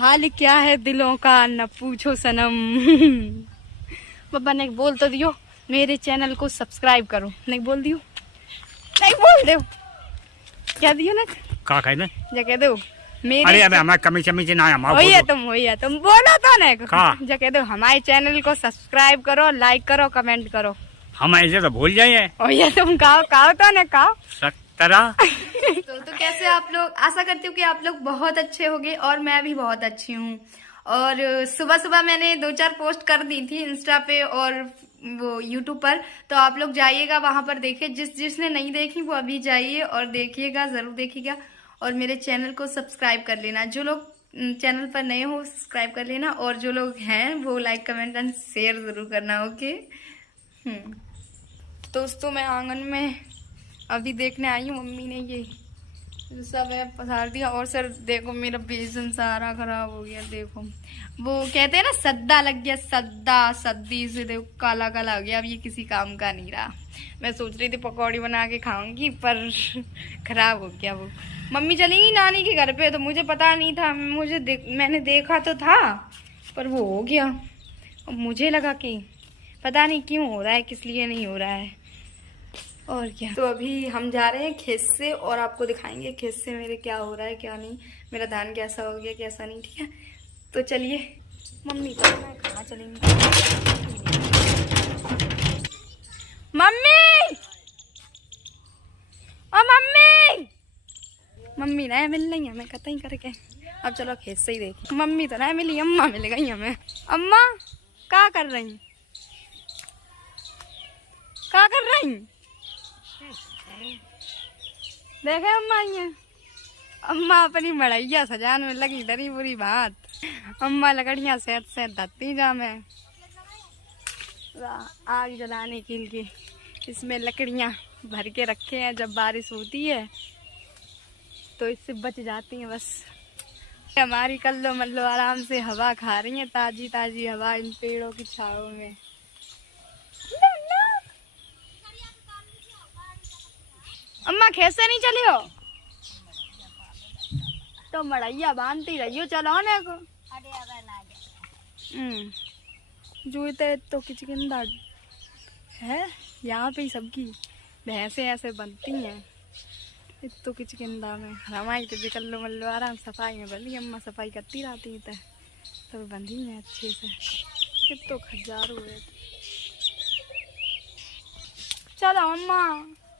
हाल क्या है दिलों का न पूछो सनम। पापा ने बोल तो दियो मेरे चैनल को सब्सक्राइब करो, नहीं बोल दियो, नहीं बोल दो क्या दियो ना का कहने जा कह दो मेरे। अरे अबे हमारे कमी चमी से ना हम तुम बोलो तो ना का जा कह दो हमारे चैनल को सब्सक्राइब करो, लाइक करो, कमेंट करो। हम ऐसे तो भूल जाइए। तुम कहो तो ना कहो 17। तो कैसे आप लोग, आशा करती हूँ कि आप लोग बहुत अच्छे होंगे और मैं भी बहुत अच्छी हूँ। और सुबह सुबह मैंने 2-4 पोस्ट कर दी थी इंस्टा पे और वो यूट्यूब पर, तो आप लोग जाइएगा वहां पर देखिए। जिसने नहीं देखी वो अभी जाइए और देखिएगा, जरूर देखिएगा। और मेरे चैनल को सब्सक्राइब कर लेना, जो लोग चैनल पर नए हो सब्सक्राइब कर लेना, और जो लोग हैं वो लाइक कमेंट एंड शेयर जरूर करना। ओके दोस्तों, मैं आंगन में अभी देखने आई हूँ, मम्मी ने ये सब है पसार दिया। और सर देखो मेरा बेसन सारा खराब हो गया। देखो वो कहते हैं ना सद्दा लग गया, सद्दी से देखो काला काला हो गया। अब ये किसी काम का नहीं रहा। मैं सोच रही थी पकौड़ी बना के खाऊंगी पर खराब हो गया। वो मम्मी चलेंगी नानी के घर पे, तो मुझे पता नहीं था, मैंने देखा तो था पर वो हो गया। अब मुझे लगा कि पता नहीं क्यों हो रहा है, किस लिए नहीं हो रहा है और क्या। तो अभी हम जा रहे हैं खेत से और आपको दिखाएंगे खेत से मेरे क्या हो रहा है क्या नहीं, मेरा धान कैसा हो गया कैसा नहीं। ठीक है तो चलिए। मम्मी तो मैं कहाँ चलेंगे, मम्मी ओ मम्मी ना मिल रही हमें कतई करके। अब चलो खेत से ही देखें। मम्मी तो ना मिली, अम्मा मिल गई हमें। अम्मा क्या कर रही, क्या कर रही? देखे अम्मा, ये अम्मा अपनी मड़ैया सजान में लगी डरी बुरी बात। अम्मा लकड़ियां सेट धरती जा में आग जलाने के लिए। इसमें लकड़ियां भर के रखे हैं, जब बारिश होती है तो इससे बच जाती हैं बस। हमारी कल्लो मल्लो आराम से हवा खा रही है, ताजी ताजी हवा इन पेड़ों की छाओं में। अम्मा खेत से नहीं चली हो तो मड़ैया बांधती रहियो, चलो ने को। जूते तो किचकिंदा है यहाँ पे ही, सबकी भैंसे ऐसे बनती हैं तो किचकिंदा में। हमारी तो कल्लो मल्लो आराम सफाई में बनी, अम्मा सफाई करती रहती है तो बंधी हैं अच्छे से। कितो खजार हुए। चलो अम्मा।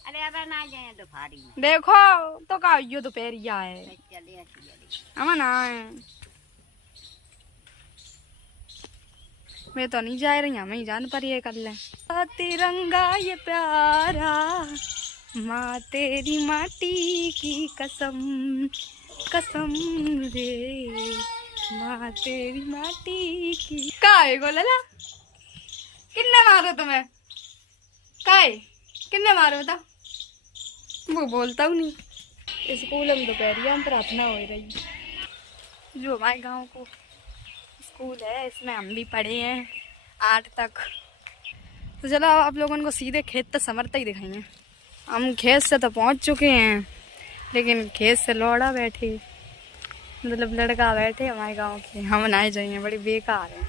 अरे अब ना जाए दोपहरी में, देखो तो का यो दोपहरिया है अमन आए। मैं तो नहीं जा रही, हमें जान पर ये कर ले। तिरंगा ये प्यारा माँ तेरी माटी की कसम, कसम रे माँ तेरी माटी की। काय गोला किन्ने मारो तुम्हें, काय किन्ने मारो बता। वो बोलता हूँ नहीं। स्कूल में दोपहरिया में प्रार्थना हो रही। जो हमारे गांव को स्कूल है इसमें हम भी पढ़े हैं 8 तक। तो चलो आप लोगों को सीधे खेत तक समरता ही दिखाएंगे। हम खेत से तो पहुंच चुके हैं, लेकिन खेत से लौड़ा बैठे, मतलब लड़का बैठे हमारे गांव के, हम ना जाइए, बड़ी बेकार है।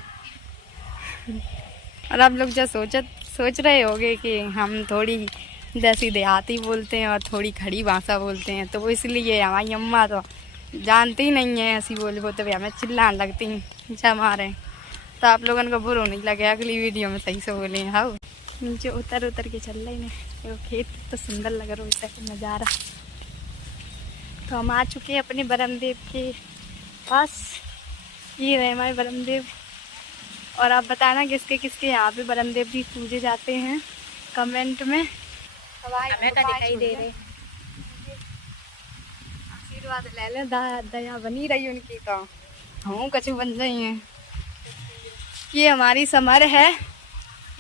और आप लोग जो सोच रहे होंगे कि हम थोड़ी जैसी देहाती बोलते हैं और थोड़ी खड़ी भाषा बोलते हैं, तो वो इसलिए हमारी अम्मा तो जानती ही नहीं है ऐसी बोली, वो तो भी हमें चिल्लाने लगती हैं जब आ रहे हैं। तो आप लोगों को बुरा नहीं लगे, अगली वीडियो में सही से बोले। हाँ नीचे उतर के चल रही है, खेत तो सुंदर लग रहा है नज़ारा। तो हम आ चुके हैं अपने ब्रह्मदेव के पास। ये रहे हमारे ब्रह्मदेव। और आप बताना किसके किसके यहाँ पे ब्रह्मदेव जी पूजे जाते हैं कमेंट में। हमें का दिखाई दे रहे। आशीर्वाद ले ले, दया बनी रही उनकी, तो हम कछु बन रही हैं। ये हमारी समर है,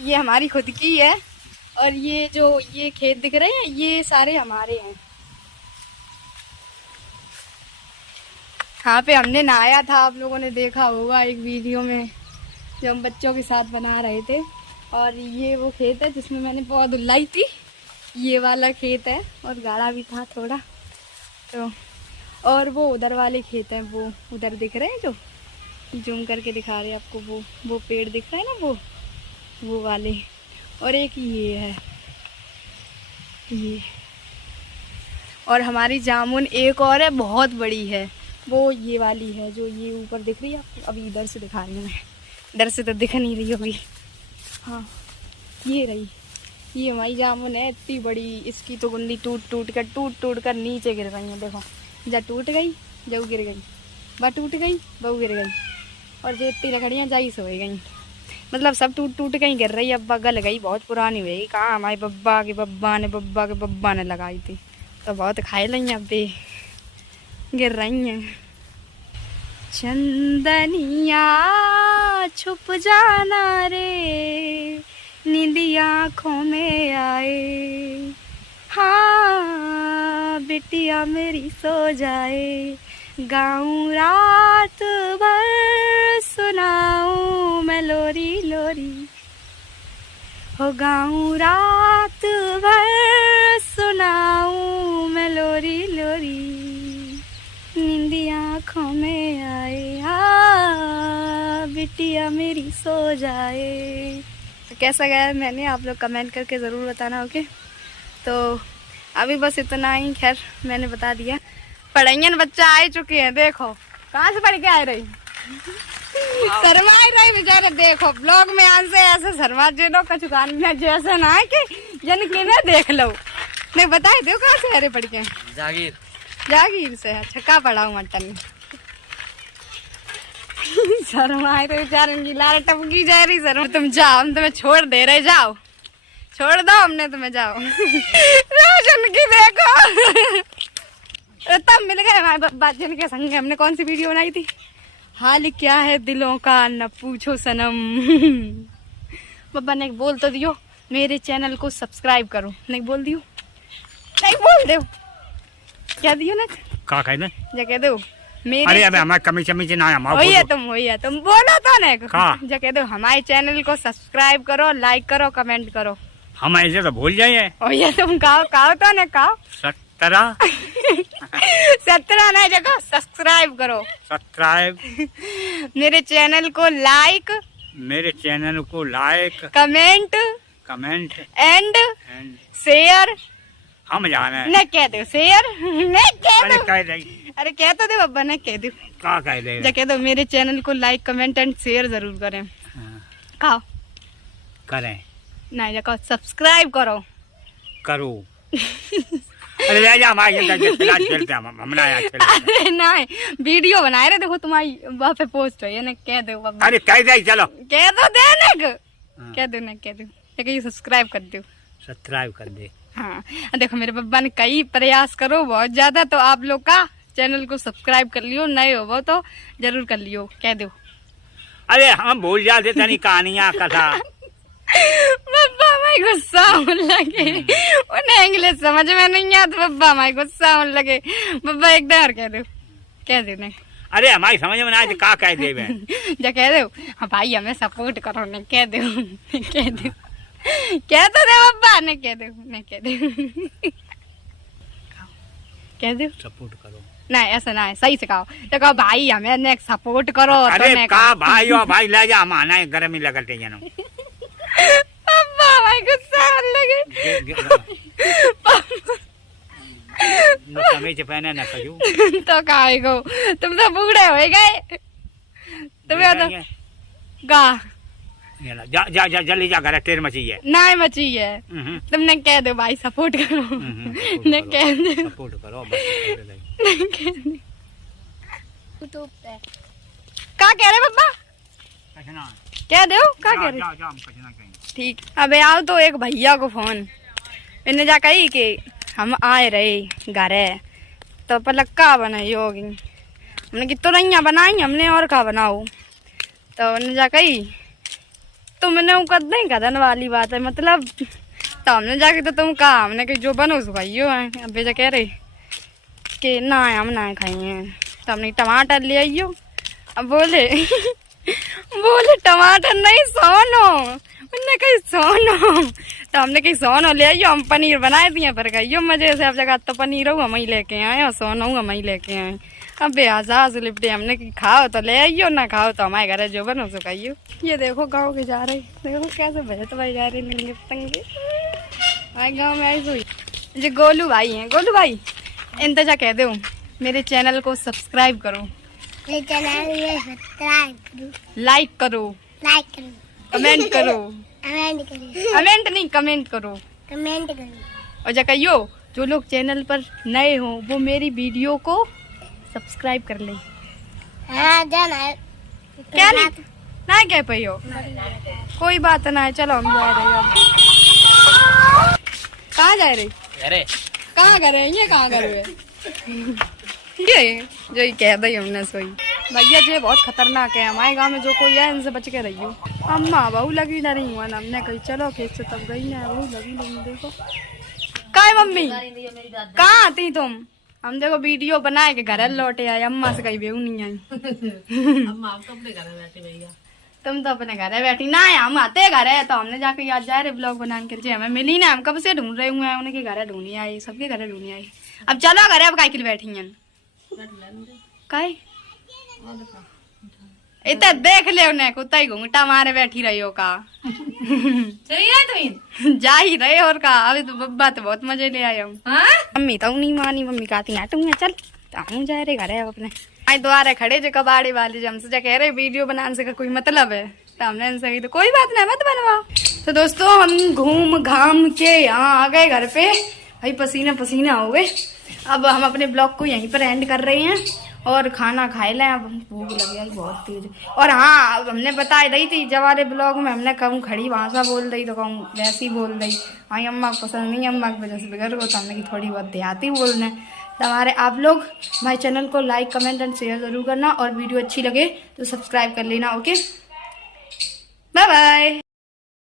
ये हमारी खुद की है, और ये जो ये खेत दिख रहे हैं ये सारे हमारे हैं। यहाँ पे हमने नहाया था, आप लोगों ने देखा होगा एक वीडियो में जो हम बच्चों के साथ बना रहे थे। और ये वो खेत है जिसमें मैंने पौध लाई थी, ये वाला खेत है, और गाढ़ा भी था थोड़ा। तो और वो उधर वाले खेत हैं, वो उधर दिख रहे हैं जो जूम करके दिखा रहे हैं आपको, वो पेड़ दिख रहा है ना, वो वाले। और एक ये है ये, और हमारी जामुन एक और है, बहुत बड़ी है, वो ये वाली है जो ये ऊपर दिख रही है आपको। अभी इधर से दिखा रही हूँ मैं, इधर से तो दिख नहीं रही होगी। हाँ ये रही, ये हमारी जामुन है इतनी बड़ी, इसकी तो गुंडी टूट कर नीचे गिर गई है। देखो जा टूट गई, जाऊ गिर गई, बा टूट गई, बहू गिर गई, और जो इतनी लकड़ियाँ जाई सो गई, मतलब सब टूट गई, गिर रही। अब गल गई, बहुत पुरानी हुई। कहाँ हमारे बब्बा के बब्बा ने लगाई थी, तो बहुत खाए ली, अब भी गिर रही हैं। चंदनिया छुप जाना रे, नींदी आँखों में आए, हाँ बिटिया मेरी सो जाए, गाऊं रात भर सुनाऊं मैं लोरी लोरी, हो गाऊं रात भर सुनाऊं मैं लोरी लोरी, नींदी आँखों में आए, हाँ बिटिया मेरी सो जाए। तो कैसा गया मैंने, आप लोग कमेंट करके ज़रूर बताना। ओके, तो अभी बस इतना ही, खैर मैंने बता दिया। पढ़ाइयन बच्चा आ चुके हैं, देखो कहाँ से पढ़ के आए रही, शर्मा रही बेचारे। देखो ब्लॉग में आज से ऐसे शर्मा जे लो कचुकान में जैसे ना है कि जन के ना देख लो। नहीं बताए दो कहाँ से अरे पढ़ के, जागीर से है, छक्का पड़ा हूँ मटन। शर्मा तो बेचारे की लार टपकी जा रही। शर्मा तुम जाओ, हम तुम्हें छोड़ दे रहे, जाओ छोड़ दो हमने तुम्हें, जाओ। रोशन की देखो तब मिल गए हमारे बब्बा जिनके संग हमने कौन सी वीडियो बनाई थी, हाल क्या है दिलों का न पूछो सनम। बब्बा ने बोल तो दियो मेरे चैनल को सब्सक्राइब करो, नहीं बोल दियो, नहीं बोल दो, क्या दियो ना का कह दे, जा कह दो मेरे, अरे अबे हमारे कमी चमी ना हम वही है तुम बोलो तो ना, जा कह दो हमारे चैनल को सब्सक्राइब करो, लाइक करो, कमेंट करो। हम ऐसे तो भूल जाइए, वही तुम कहो तो ना, कहो 17 ना जगह सब्सक्राइब करो, सब्सक्राइब मेरे चैनल को लाइक, कमेंट एंड शेयर। हम जाने न कह दो शेयर, न कह अरे दो, कह रही, अरे कह तो दे बब्बा, न कह दो, का कह दे, जा कह दो मेरे चैनल को लाइक कमेंट एंड शेयर जरूर करें। कहो करें, नहीं जा कहो सब्सक्राइब करो। अरे ले जा हमारे खेलते हम ना यार खेलते। अरे नहीं वीडियो बनाए रहे, देखो तुम्हारी वहाँ पे पोस्ट है ना, कह दो बब्बा। अरे कह दे, चलो कह दो देने, कह दो ना, कह दो ये सब्सक्राइब कर दो, सब्सक्राइब कर दे। हाँ देखो मेरे बब्बा ने कई प्रयास करो बहुत ज्यादा, तो आप लोग का चैनल को सब्सक्राइब कर लियो, नए हो वो तो जरूर कर लियो, कह दो। अरे हम भूल जाते तनी कहानियां कथा। बब्बा मैं गुस्सा होने लगे, उन्हें इंग्लिश समझ में नहीं आता, बब्बा मैं गुस्सा होने लगे। बब्बा एक बार कह दो नहीं, अरे हमारी समझ में ना आए का कह दे जा कह दो हाँ भाई हमें सपोर्ट करो, नहीं कह दो, कह तो दे बब्बा, नहीं कह दो सपोर्ट करो। नहीं ऐसा ना है, सही से कहो, तो कहो भाई हमें ने सपोर्ट करो। अरे तो का भाई ओ भाई ले जा, हम आना गर्मी लगते जनो। बब्बा मैं गुस्सा होने लगे। समय से पहले ना कजू तो काहे को तुम तो बूढ़े हो गए, तुम्हें तो गा जा जा जा जल्दी जा, घर टेर मची है, नहीं मची है। तुमने कह दो भाई सपोर्ट करो, ने कह दो सपोर्ट करो। क्या कह रहे बब्बा, कह दो क्या कह रहे, ठीक। अबे आओ तो एक भैया को फोन, इन्हें जा कही कि हम आए रहे घर है, तो पलक्का बनाई होगी, हमने कि तुरैया बनाई हमने और क्या बनाओ, तो उन्हें जा कही तुमने कर नहीं कदन वाली बात है, मतलब तो हमने जाके तो तुम कहा, हमने कि जो बनो सो खाइयो है। अब बेचा कह रहे कि ना हम ना खाइए, तो हमने टमाटर ले आइयो। अब बोले बोले टमाटर नहीं सोनो, उन्हें कही सोनो, तो हमने कहीं सोनो ले आइयो, हम पनीर बनाए दिए पर कहियो मजे से। अब जगह तो पनीर हो हम ही लेके आए और सोनो हम ही लेके आए। अब बेहसास लिपटे हमने कि खाओ तो ले आइयो, ना खाओ तो हमारे घर जो बनो सो खाइयो। ये देखो गाँव के जा रहे, देखो कैसे भजत भाई जा रहे नंगे पतंगे। हमारे गाँव में आई हुई जो गोलू भाई हैं, गोलू भाई इंतजा कह दो मेरे चैनल को सब्सक्राइब करो, मेरे चैनल में सब्सक्राइब करो, लाइक करो, कमेंट करो, कमेंट नहीं कमेंट करो, कमेंट करो। और जा कहियो जो लोग चैनल पर नए हो वो मेरी वीडियो को सब्सक्राइब कर ले। हाँ जाना क्या नहीं ना कह पाइयो, कोई बात ना है। चलो हम जा रहे अब। कहाँ जा रहे? अरे कहाँ कर रहे हैं? ये कहाँ कर रहे हैं? ये जो ही कह दी हमने सोई। भैया जी बहुत खतरनाक है, हमारे गांव में जो कोई है इनसे बच के रहियो। अम्मा बहू लगी ना रही हुआ ना, हमने कही चलो खेत से तब गई ना, बहू लगी देखो। कहाँ है मम्मी? कहाँ आती तुम? हम देखो वीडियो बनाए के घर लौटे आए, अम्मा से कहीं बेहू नहीं आई। अम्मा आप तो अपने घर में बैठे भैया, तुम तो अपने घर है बैठी ना है, हम आते घर है तो हमने जाके याद जा रहे ब्लॉग बना के। हमें मिली ना, हम कब से ढूंढ रहे हुए हैं, उनके घर ढूंढी आई, सबके घर ढूंढी आई। अब चलो घर अब काई के लिए बैठी हैं काई इतना देख ले उन्हें कुत्ता ही घूंघटा मारे बैठी रही हो का। जा ही रहे और का अभी तो बब्बा तो बहुत मजे ले आए हम। मम्मी तो नहीं मानी, मम्मी कहती हटूंगा चल तो हम जा रहे घर है अपने। आई द्वारे खड़े जो कबाड़ी वाले जो हमसे कह रहे वीडियो बनाने से का कोई मतलब है, तो हमने इनसे कही तो कोई बात नहीं मत बनवाओ। तो दोस्तों हम घूम घाम के यहाँ आ गए घर पे, भाई पसीना पसीना हो गए। अब हम अपने ब्लॉग को यहीं पर एंड कर रहे हैं और खाना खाए लें, अब भूख लग गई बहुत तेज। और हाँ अब हमने बता दी थी जब वाले ब्लॉग में हमने कहूँ खड़ी भाषा बोल दी तो कहूँ वैसी बोल दी। हाँ अम्मा को पसंद नहीं, अम्मा की वजह से बिगड़ गो, तो हमने की थोड़ी बहुत देहाती बोलना। तो हमारे आप लोग हमारे चैनल को लाइक कमेंट एंड शेयर जरूर करना, और वीडियो अच्छी लगे तो सब्सक्राइब कर लेना। ओके।